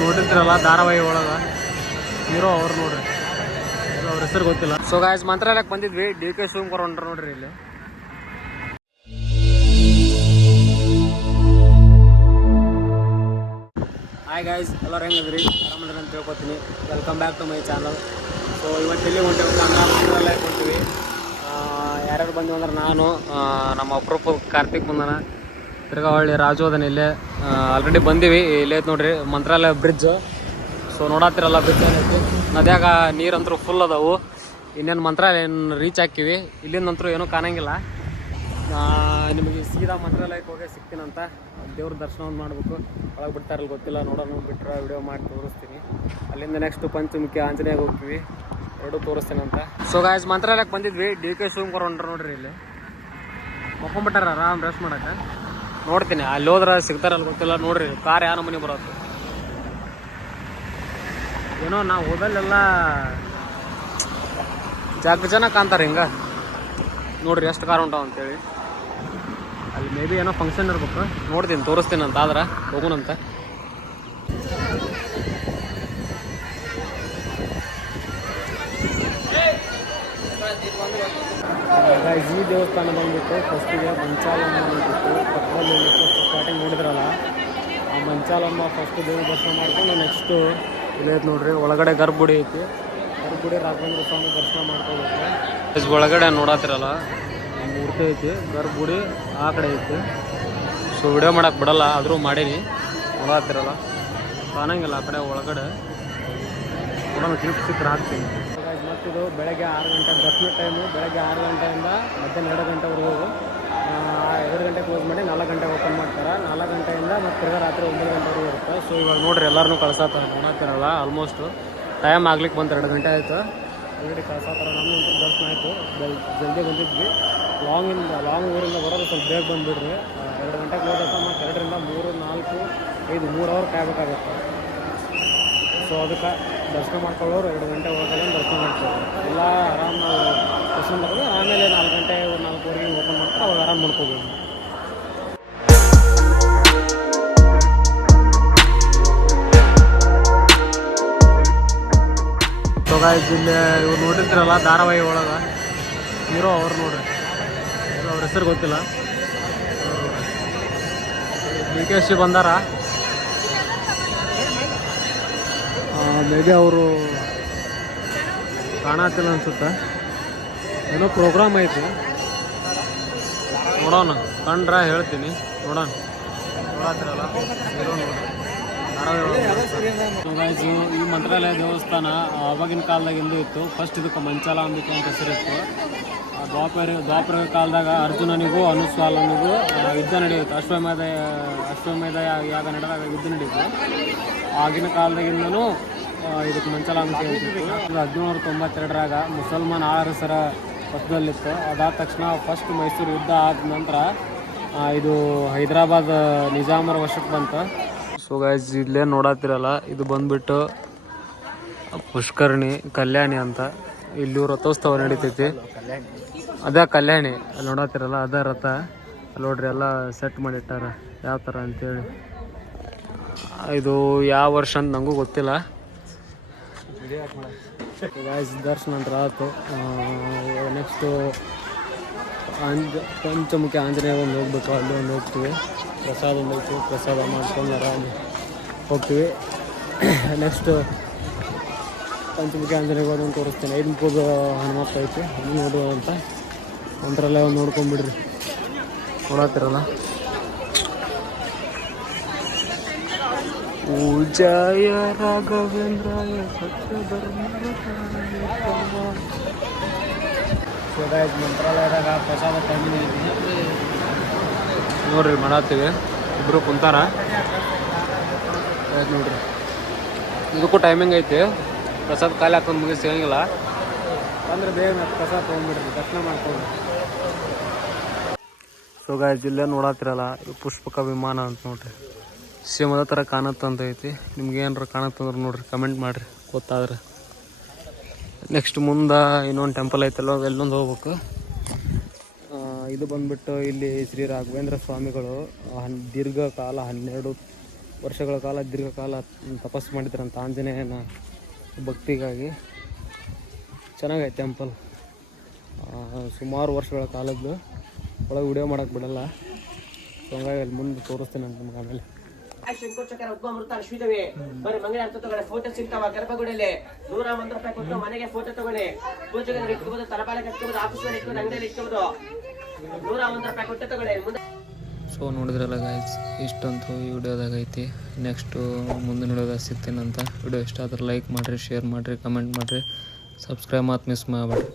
ನೋಡಿದ್ರಲ್ಲ ಧಾರಾವಾಹಿ ಒಳಗ ಹೀರೋ ಅವ್ರು ನೋಡ್ರಿ, ಅವ್ರ ಹೆಸರು ಗೊತ್ತಿಲ್ಲ. ಸೊ ಗಾಯ್ಸ್, ಮಂತ್ರಾಲಯಕ್ಕೆ ಬಂದಿದ್ವಿ. DK ಶಿವಕುಮಾರ್ ಹೊಂಟ್ರ ನೋಡ್ರಿ ಇಲ್ಲಿ. ಹಾಯ್ ಗಾಯ್ಸ್, ಎಲ್ಲರೂ ಹೆಂಗದ್ರಿ? ಆರಾಮದ್ರಿ ಅಂತ ತಿಳ್ಕೊತೀನಿ. Welcome back to my channel. So ಇವತ್ತು ಎಲ್ಲಿ ಹೊಂಟೇವೆ ಅಂದ್ರೆ ಮಂತ್ರಾಲಯಕ್ಕೆ ಹೊಂಟಿವಿ. ಯಾರ್ಯಾರು ಬಂದ್ವಿ ಅಂದ್ರೆ ನಾನು, ನಮ್ಮ ಅಪರೂಪ ಕಾರ್ತಿಕ್ ಬಂದನ, ತಿರ್ಗಾ ಹೊಳ್ಳಿ ರಾಜು ಅದನ್ನ ಇಲ್ಲೇ. ಆಲ್ರೆಡಿ ಬಂದೀವಿ. ಇಲ್ಲೇ ಐತೆ ನೋಡ್ರಿ ಮಂತ್ರಾಲಯ ಬ್ರಿಡ್ಜ್. ಸೊ ನೋಡತ್ತಿರಲ್ಲ ಬ್ರಿಡ್ಜ್ ಏನೈತಿ. ನದ್ಯಾಗ ನೀರಂತರೂ ಫುಲ್ ಅದಾವು. ಇನ್ನೇನು ಮಂತ್ರಾಲಯ ರೀಚ್ ಹಾಕಿವಿ. ಇಲ್ಲಿಂದಂತರೂ ಏನೂ ಕಾಣಂಗಿಲ್ಲ. ನಿಮಗೆ ಸೀದಾ ಮಂತ್ರಾಲಯಕ್ಕೆ ಹೋಗಿ ಸಿಗ್ತೀನಂತ. ದೇವ್ರ ದರ್ಶನ ಒಂದು ಮಾಡ್ಬೇಕು. ಒಳಗೆ ಬಿಡ್ತಾರಲ್ಲ ಗೊತ್ತಿಲ್ಲ, ನೋಡೋಣ. ಬಿಟ್ಟರೆ ವಿಡಿಯೋ ಮಾಡಿ ತೋರಿಸ್ತೀನಿ. ಅಲ್ಲಿಂದ ನೆಕ್ಸ್ಟ್ ಪಂಚಮುಖಿ ಆಂಜನೇಯಗೆ ಹೋಗ್ತೀವಿ. ಎರಡೂ ತೋರಿಸ್ತೀನಂತ. ಸೊ ಗಾಯ್ಸ್, ಮಂತ್ರಾಲಯಕ್ಕೆ ಬಂದಿದ್ವಿ. DK ಶಿವಕುಮಾರ್ ಹೊಂಟ್ರ ನೋಡ್ರಿ ಇಲ್ಲಿ. ಮಕ್ಕೊಂಬಿಟ್ಟಾರ ಆರಾಮ್ ರೆಸ್ಟ್ ಮಾಡಕ್ಕೆ. ನೋಡ್ತೀನಿ ಅಲ್ಲಿ ಹೋದ್ರೆ ಸಿಗ್ತಾರಲ್ಲ ಗೊತ್ತಿಲ್ಲ. ನೋಡ್ರಿ ಕಾರ್ ಯಾವ ನಮೂನಿ ಬರೋದು ಏನೋ. ನಾವು ಹೋದಲ್ಲೆಲ್ಲ ಜನ ಕಾಣ್ತಾರೆ ಹಿಂಗೆ. ನೋಡ್ರಿ ಎಷ್ಟು ಕಾರ್ ಹೊಂಟಾವ ಅಂತೇಳಿ. ಅಲ್ಲಿ ಮೇ ಬಿ ಏನೋ ಫಂಕ್ಷನ್ ಇರ್ಬೇಕು. ನೋಡ್ತೀನಿ, ತೋರಿಸ್ತೀನಿ ಅಂತ. ಆದ್ರೆ ಹೋಗೋಣಂತ. ಈ ದೇವಸ್ಥಾನ ಬಂದ್ಬಿಟ್ಟು ಫಸ್ಟಿಗೆ ಮಂಚಾಲಮ್ಮ ಅಂತಿತ್ತು. ಪಕ್ಕದಲ್ಲಿ ಫಸ್ಟ್ ಸ್ಟಾರ್ಟಿಂಗ್ ನೋಡಿದ್ರಲ್ಲ, ಆ ಮಂಚಾಲಮ್ಮ ಫಸ್ಟ್ ದೇವ್ರ ದರ್ಶನ ಮಾಡ್ಕೊಂಡು ನೆಕ್ಸ್ಟು ಇಲ್ಲೈತೆ ನೋಡ್ರಿ. ಒಳಗಡೆ ಗರ್ಭಗುಡಿ ಐತಿ. ಗರ್ಭಗುಡಿ ರಾಘವೇಂದ್ರ ಸ್ವಾಮಿ ದರ್ಶನ ಮಾಡ್ಕೋಬೇಕು. ಒಳಗಡೆ ನೋಡತ್ತಿರಲ್ಲ ಮೂರ್ತಿ ಐತಿ. ಗರ್ಭಗುಡಿ ಆ ಕಡೆ ಐತಿ. ಸೊ ವಿಡಿಯೋ ಮಾಡಕ್ಕೆ ಬಿಡಲ್ಲ, ಆದರೂ ಮಾಡೀನಿ. ನೋಡತ್ತಿರಲ್ಲ ಕಾಣಂಗಿಲ್ಲ ಆ ಕಡೆ ಒಳಗಡೆ. ನೋಡೋಣ, ಕ್ಲಿಪ್ ಸಿಕ್ಕರೆ ಹಾಕ್ತೀನಿ. ಮತ್ತಿದು ಬೆಳಗ್ಗೆ 6 ಗಂಟೆ ದರ್ಶನ ಟೈಮು. ಬೆಳಗ್ಗೆ 6 ಗಂಟೆಯಿಂದ ಮಧ್ಯಾಹ್ನ 2 ಗಂಟೆವರೆಗೂ. 2 ಗಂಟೆ ಕ್ಲೋಸ್ ಮಾಡಿ 4 ಗಂಟೆಗೆ ಓಪನ್ ಮಾಡ್ತಾರೆ. 4 ಗಂಟೆಯಿಂದ ಮತ್ತೆ ತಿರ್ಗಾ ರಾತ್ರಿ 9 ಗಂಟೆವರೆಗೂ ಇರುತ್ತೆ. ಸೊ ಇವಾಗ ನೋಡ್ರಿ ಎಲ್ಲರೂ ಕಳ್ಸಾತಾರೆ. ನೋಡತ್ತಿರಲ್ಲ ಆಲ್ಮೋಸ್ಟ್ ಟೈಮ್ ಆಗ್ಲಿಕ್ಕೆ ಬಂತು. 2 ಗಂಟೆ ಆಯಿತು. ಆಲ್ರೆಡಿ ಕಳ್ಸಾತಾರೆ. ನಮ್ಮಂತೂ ದರ್ಶನ ಆಯಿತು. ಜಲ್ದಿ ಬಂದಿದ್ವಿ. ಲಾಂಗ್ ಊರಿಂದ ಬರೋದು ಸ್ವಲ್ಪ ಬೇಗ ಬಂದುಬಿಡ್ರಿ. 2 ಗಂಟೆಗೆ ಕ್ಲೋಸ್ ಆಯ್ತು. ಮತ್ತು 2ರಿಂದ 3, 4, 5, 3 ಅವರ್ ಕಾಯಬೇಕಾಗುತ್ತೆ. ಸೊ ಅದಕ್ಕೆ ದರ್ಶನ ಮಾಡ್ಕೊಳ್ಳೋರು 2 ಗಂಟೆ ಒಳಗಡೆ ದರ್ಶನ ಮಾಡ್ತಾರೆ. ಎಲ್ಲ ಆರಾಮ ದರ್ಶನ ಮಾಡೋದು. ಆಮೇಲೆ 4 ಗಂಟೆ 4:15 ಓಪನ್ ಮಾಡ್ತಾರೆ. ಅವಾಗ ಆರಾಮ್ ಮಾಡ್ಕೋಬೋದು. ಸೊ ಗಾಯ್ಸ್, ಇಲ್ಲಿ ಇವ್ರು ನೋಡಿದ್ರಲ್ಲ ಧಾರಾವಾಹಿ ಒಳಗೆ ಹೀರೋ ಅವ್ರು ನೋಡ್ರಿ. ಅವ್ರ ಹೆಸರು ಗೊತ್ತಿಲ್ಲ. DK ಬಂದಾರ. ಮೇ ಬಿ ಅವರು ಕಾಣತ್ತಿಲ್ಲ ಅನ್ಸುತ್ತೆ. ಏನೋ ಪ್ರೋಗ್ರಾಮ್ ಐತಿ. ನೋಡೋಣ, ಕಂಡ್ರೆ ಹೇಳ್ತೀನಿ. ನೋಡೋಣ. ನೋಡತ್ತಿರಲ್ಲ ಈ ಮಂತ್ರಾಲಯ ದೇವಸ್ಥಾನ ಆವಾಗಿನ ಕಾಲದಾಗ ಎಲ್ಲೂ ಇತ್ತು. ಫಸ್ಟ್ ಇದಕ್ಕೆ ಮಂಚಾಲಾಂಬಿಕೆ ಅಂತ ಹೆಸರಿತ್ತು. ದ್ವಾಪರ ಕಾಲದಾಗ ಅರ್ಜುನನಿಗೂ ಅನುಸ್ವಾಲನಿಗೂ ಯುದ್ಧ ನಡೆಯುತ್ತೆ. ಅಶ್ವಮೇಧ ಯಾಗ ನಡೆದಾಗ ಯುದ್ಧ ನಡೆಯುತ್ತೆ. ಆಗಿನ ಕಾಲದಾಗಿಂದನೂ ಇದಕ್ಕೆ ಮಂಚಾಲಾಂಬಿಕೆ ಅಂತಿತ್ತು. 1792ರಾಗ ಮುಸಲ್ಮಾನ್ ಅರಸರ ವಶದಲ್ಲಿತ್ತು. ಅದಾದ ತಕ್ಷಣ ಫಸ್ಟ್ ಮೈಸೂರು ಯುದ್ಧ ಆದ ನಂತರ ಇದು ಹೈದರಾಬಾದ್ ನಿಜಾಮರ ವಶಕ್ಕೆ ಬಂತು. ಸೊ ಗೈಸ್, ಇಲ್ಲೇ ನೋಡತ್ತಿರಲ್ಲ, ಇದು ಬಂದ್ಬಿಟ್ಟು ಪುಷ್ಕರಣಿ ಕಲ್ಯಾಣಿ ಅಂತ. ಇಲ್ಲಿ ರಥೋತ್ಸವ ನಡೀತೈತಿ. ಅದೇ ಕಲ್ಯಾಣಿ ಅಲ್ಲಿ ನೋಡತ್ತಿರಲ್ಲ, ಅದೇ ರಥ. ಅಲ್ಲಿ ನೋಡ್ರಿ ಎಲ್ಲ ಸೆಟ್ ಮಾಡಿಟ್ಟಾರ ಯಾವ ಥರ ಅಂತೇಳಿ. ಇದು ಯಾವ ವರ್ಷ ಅಂತ ನನಗೂ ಗೊತ್ತಿಲ್ಲ. ಗೈಸ್, ದರ್ಶನ ನಂತರ ಆಯ್ತು. ನೆಕ್ಸ್ಟು ಪಂಚಮುಖಿ ಆಂಜನೇಯ ಒಂದು ಹೋಗ್ಬೇಕು. ಅಲ್ಲಿ ಒಂದು ಹೋಗ್ತೀವಿ. ಪ್ರಸಾದ ಒಂದು ಹೋಗ್ತೀವಿ. ಪ್ರಸಾದ ಮಾಡ್ಕೊಂಡು ಆರಾಮ ಹೋಗ್ತೀವಿ. ನೆಕ್ಸ್ಟು ಪಂಚಮುಖಿ ಆಂಜನೇಯ ಒಂದು ತೋರಿಸ್ತೀನಿ. 5 ಮುಖದ ಹನುಮಪ್ಪ ಐತಿ, ಅದು ನೋಡುವ ಅಂತ. ಮಂತ್ರಾಲಯ ಒಂದು ನೋಡ್ಕೊಂಡ್ಬಿಡ್ರಿ. ನೋಡತ್ತಿರಲ್ಲ. ಪೂಜಾಯ ರಾಘವೇಂದ್ರಾಯ ಸತ್ಯಧರ್ಮ. ಮಂತ್ರಾಲಯದಾಗ ಪ್ರಸಾದ ಟೈಮಿಂಗ್ ಐತಿ ನೋಡ್ರಿ. ಮಾಡತ್ತೀವಿ. ಇಬ್ಬರು ಕುಂತಾರ ನೋಡ್ರಿ. ಇದಕ್ಕೂ ಟೈಮಿಂಗ್ ಐತಿ. ಪ್ರಸಾದ ಖಾಲಿ ಹಾಕೊಂಡು ಮುಗಿಸಿ ಸಿಗಂಗಿಲ್ಲ ಅಂದ್ರೆ ಬೇಗ ಪ್ರಸಾದ ತೊಗೊಂಡ್ಬಿಡ್ರಿ, ದರ್ಶನ ಮಾಡ್ಕೊಂಡು. ಸೊ ಗಾಯ್ಸ್, ಇಲ್ಲೇ ನೋಡತ್ತಿರಲ್ಲ, ಪುಷ್ಪಕ ವಿಮಾನ ಅಂತ ನೋಡ್ರಿ. ಸೇಮ್ ಅದೇ ಥರ ಕಾಣುತ್ತಂತ ಐತಿ. ನಿಮ್ಗೆ ಏನಾರ ಕಾಣುತ್ತಂದ್ರೆ ನೋಡ್ರಿ, ಕಮೆಂಟ್ ಮಾಡಿರಿ ಗೊತ್ತಾದ್ರೆ. ನೆಕ್ಸ್ಟ್ ಮುಂದೆ ಇನ್ನೊಂದು ಟೆಂಪಲ್ ಐತಲ್ಲ, ಎಲ್ಲೊಂದು ಹೋಗ್ಬೇಕು. ಇದು ಬಂದ್ಬಿಟ್ಟು ಇಲ್ಲಿ ಶ್ರೀ ರಾಘವೇಂದ್ರ ಸ್ವಾಮಿಗಳು ದೀರ್ಘಕಾಲ 12 ವರ್ಷಗಳ ಕಾಲ ದೀರ್ಘಕಾಲ ತಪಸ್ಸು ಮಾಡಿದ್ರಂತ ಆಂಜನೇಯನ ಭಕ್ತಿಗಾಗಿ. ಚೆನ್ನಾಗೈತೆ ಟೆಂಪಲ್, ಸುಮಾರು ವರ್ಷಗಳ ಕಾಲದ್ದು. ಒಳಗೆ ವಿಡಿಯೋ ಮಾಡೋಕ್ಕೆ ಬಿಡಲ್ಲ, ಸೊ ಹಂಗಾಗಿ ಅಲ್ಲಿ ಮುಂದೆ ತೋರಿಸ್ತೀನಿ ಅಂತ ನಿಮ್ಗೆ ಆಮೇಲೆ. ಶಂಕೋಚಕರ ಉದ್ಭವೃತ್ತ ಅಶ್ವಿತವೇ ಬರೀ ಮಂಗಳ ಅರ್ಥ ತಗೊಳ್ಳಿ. ಫೋಟೋ ಸಿಗ್ತಾವ ಗರ್ಭಗುಡಿಯಲ್ಲಿ. 101 ರೂಪಾಯಿ ಕೊಟ್ಟು ಮನೆಗೆ ಫೋಟೋ ತಗೊಳ್ಳಿ. ಪೂಜೆಗೆ ಇಟ್ಕೋಬಹುದು, ತಲಪಾಲೆ ಕಟ್ಕೋಬಹುದು, ಆಫೀಸ್ನಲ್ಲಿ ಇಟ್ಕೋಬಹುದು, ಅಂಗಡಿಯಲ್ಲಿ ಇಟ್ಕೋಬಹುದು. 101 ರೂಪಾಯಿ ಕೊಟ್ಟು ತಗೊಳ್ಳಿ. ಸೊ ನೋಡಿದ್ರಲ್ಲ ಗಾಯ್ಸ್, ಇಷ್ಟಂತೂ ಈ ವಿಡಿಯೋದಾಗ ಐತಿ. ನೆಕ್ಸ್ಟು ಮುಂದಿನ ವಿಡಿಯೋದಾಗ ಸಿಗ್ತೀನಂತ. ವಿಡಿಯೋ ಇಷ್ಟ ಆದ್ರೆ ಲೈಕ್ ಮಾಡಿರಿ, ಶೇರ್ ಮಾಡಿರಿ, ಕಮೆಂಟ್ ಮಾಡಿರಿ, ಸಬ್ಸ್ಕ್ರೈಬ್ ಮಾತು ಮಿಸ್ ಮಾಡಬೇಡ್ರಿ.